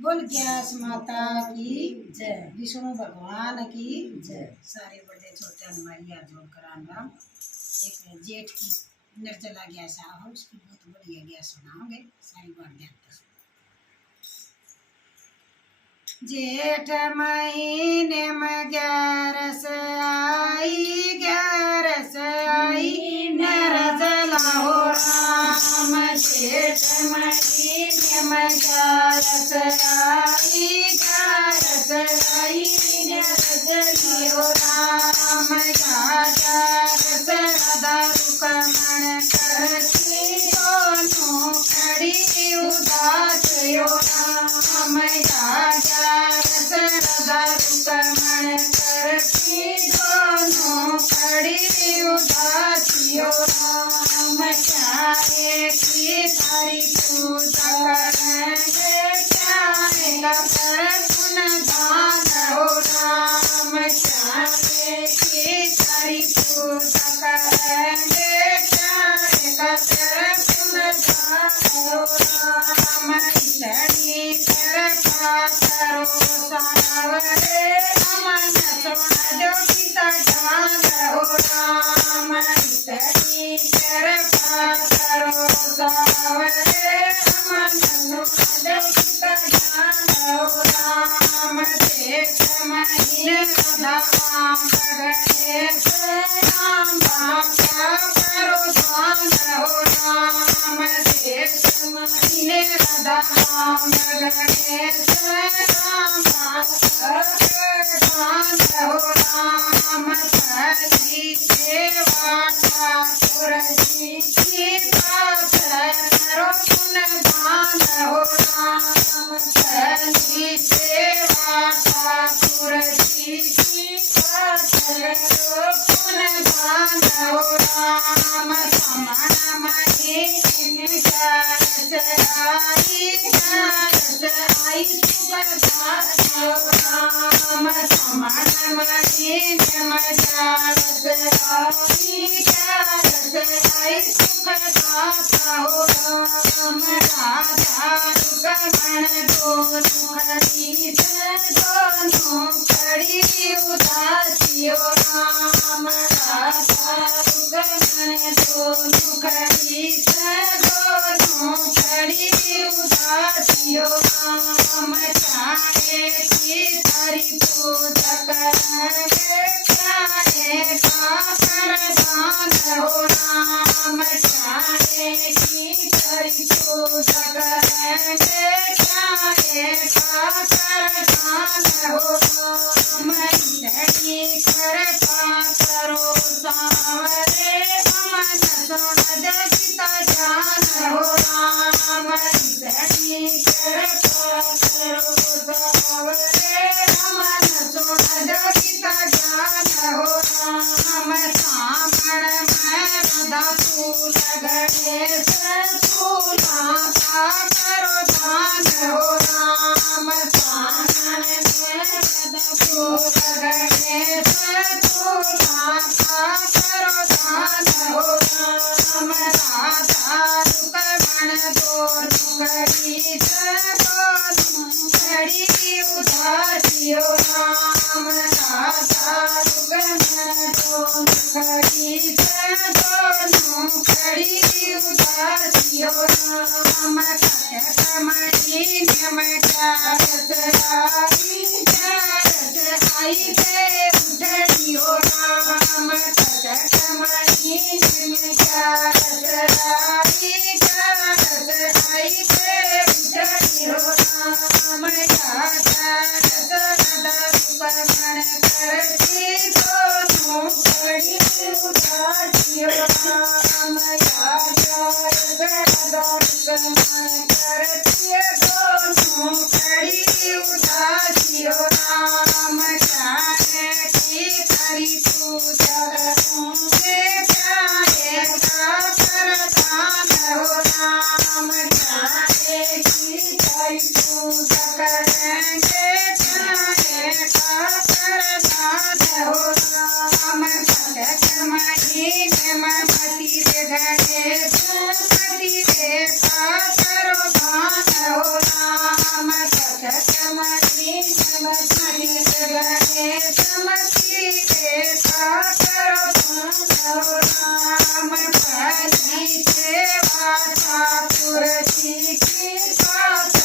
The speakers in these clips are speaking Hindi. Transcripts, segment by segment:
बोल गैस माता की जय, विष्णु भगवान की जय। सारे बड़े छोटे हनुमानी हाथ जोड़कर राम राम। एक जेठ की निर्जला गैस है, उसकी बहुत बढ़िया गैस सुनाओगे, सारी बात ध्यान से। जेठ महीने में ग्यारस आई, ग्यारस आई निर्जला हो राम। जेठ महीने में ग्यारस आई, ग्यारस आई निर्जली हो राम। ग्यारस राधा रुक्मण करती दोनों खड़ी उदास हो राम। ग्यारस राधा रुक्मण करती दोनों खड़ी उदास हो राम। चाहे की सारी पूजा करेंगे, चाहे का कर गुणगान हो राम। चाहे की सारी पूजा करेंगे, चाहे का कर गुणगान हो राम। लड़ी कृपा करो सावरे, अमन सोना जो पिता जान हो राम। लड़ी कृपा करो सावरे, अमन सोना जो पिता जान हो राम। जेठ महीने राम गणेश राम बाका करो दान हो राम। जेठ महीने राम गणेश राम बाका दान हो राम। पति सेवा ठाकुर जी की करो गुणगान हो राम। पति सेवा ठाकुर जी की करो गुणगान हो राम। समान महीने ग्यारस आई, ग्यारस आई सुप्रभात हो राम। समान महीने ग्यारस आई, ग्यारस आई सुप्रभात हो राम। राधा रुक्मण दोनों खड़ी दोनों खड़ी उदासी हो राम। राधा रुक्मण दोनों खड़ी दोनों खड़ी उदासी हो राम। चाहे की सारी पूजा करेंगे, चाहे का करदान हो राम। चाहे की सारी पूजा करेंगे, चाहे का करदान हो राम। लड़ी कृपा करो सावरे, अमन सोना जो पिता जान हो राम। लड़ी कृपा करो सावरे, अमन सोना जो पिता जान हो राम। सामण में राधा फूल गणेश फूला का करो दान हो राम। सामण में राधा फूल गणेश फूला का करो दान हो राम। राधा रुक्मण दोनों खड़ी दोनों खड़ी उदासी हो राम। राधा रुक्मण दोनों खड़ी दोनों खड़ी उदासी हो राम। कटक महीने में ग्यारस आई, ग्यारस आई पे उठड़ी हो राम। कटक महीने में ग्यारस आई, ग्यारस आई पे उठड़ी हो राम। ग्यारस राधा रुक्मण करती दोनों खड़ी उदासी हो राम। ग्यारस राधा रुक्मण करती दोनों खड़ी उदासी हो राम। चाहे की सारी पूजा करेंगे, चाहे का करदान हो राम। चाहे की सारी पूजा करेंगे, चाहे का करदान हो राम। कटक महीने में पति गणेश पति करो दान हो राम। कमली नमस्मि गणेश मती रे करो पुण्य राम पति सेवा ठाकुर जी की पास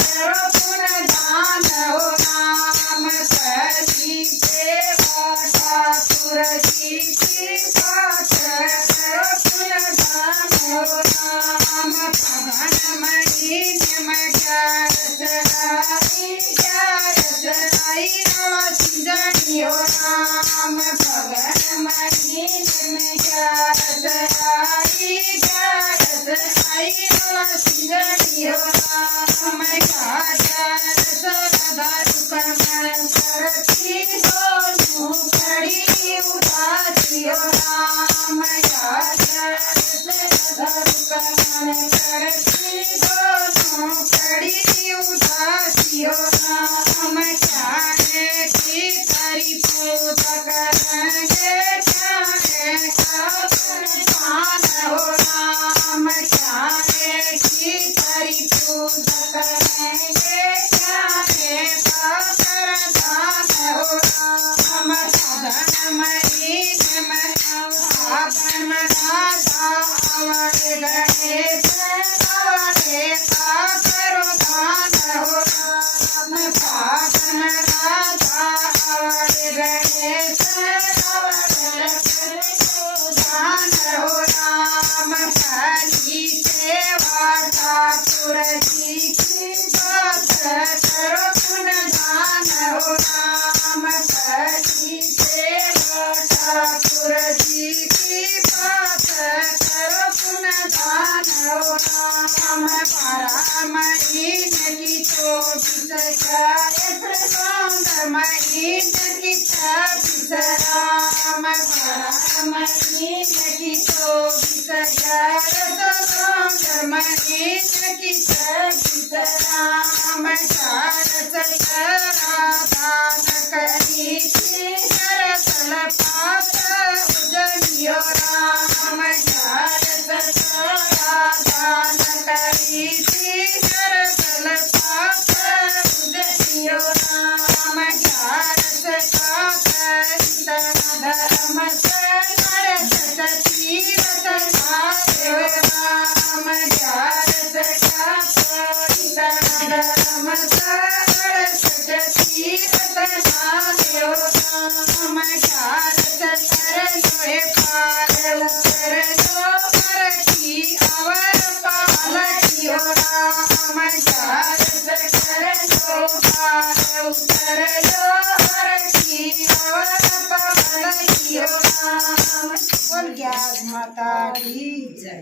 करो पुण्य दान हो राम पति सेवा ठाकुर जी की पास करो पुण्य दान हो राम पवन मणि नमकार सराई सिंधनियो राम पवन मणि नमकार सराई सिंधनियो राम सरदा कमल करती दोनों खड़ी उदासियो राम कमल करती दोनों खड़ी उदासियो राम जाने की तारी पूजा करेंगे जाने का कुर्बान हो राम जाने की तारी पूजा करेंगे जाने का कुर्बान हो राम साधन मई साधन राधा आवड़े गणेश आवड़े का करो दान हो राम साधन राधा आवड़े गणेश आवड़े करो दान हो राम पति सेवा ठाकुर जी की बात करो पुण्य दान हो राम पति सेवा ठाकुर जी की बात करो पुण्य दान हो राम महीन की तो महीन की राम महीन की तो महीन की राम दान करी सरसल पास उजलियो राम दान करी सरसल पास उजलियो राम धर्म तीरथ राम धर्म तीरथ राम लोहे पार उतर जो पर की अवर पालकियो राम कर जो पार उतर जो पर की अवर पालकियो राम। बोल गया माता की जय।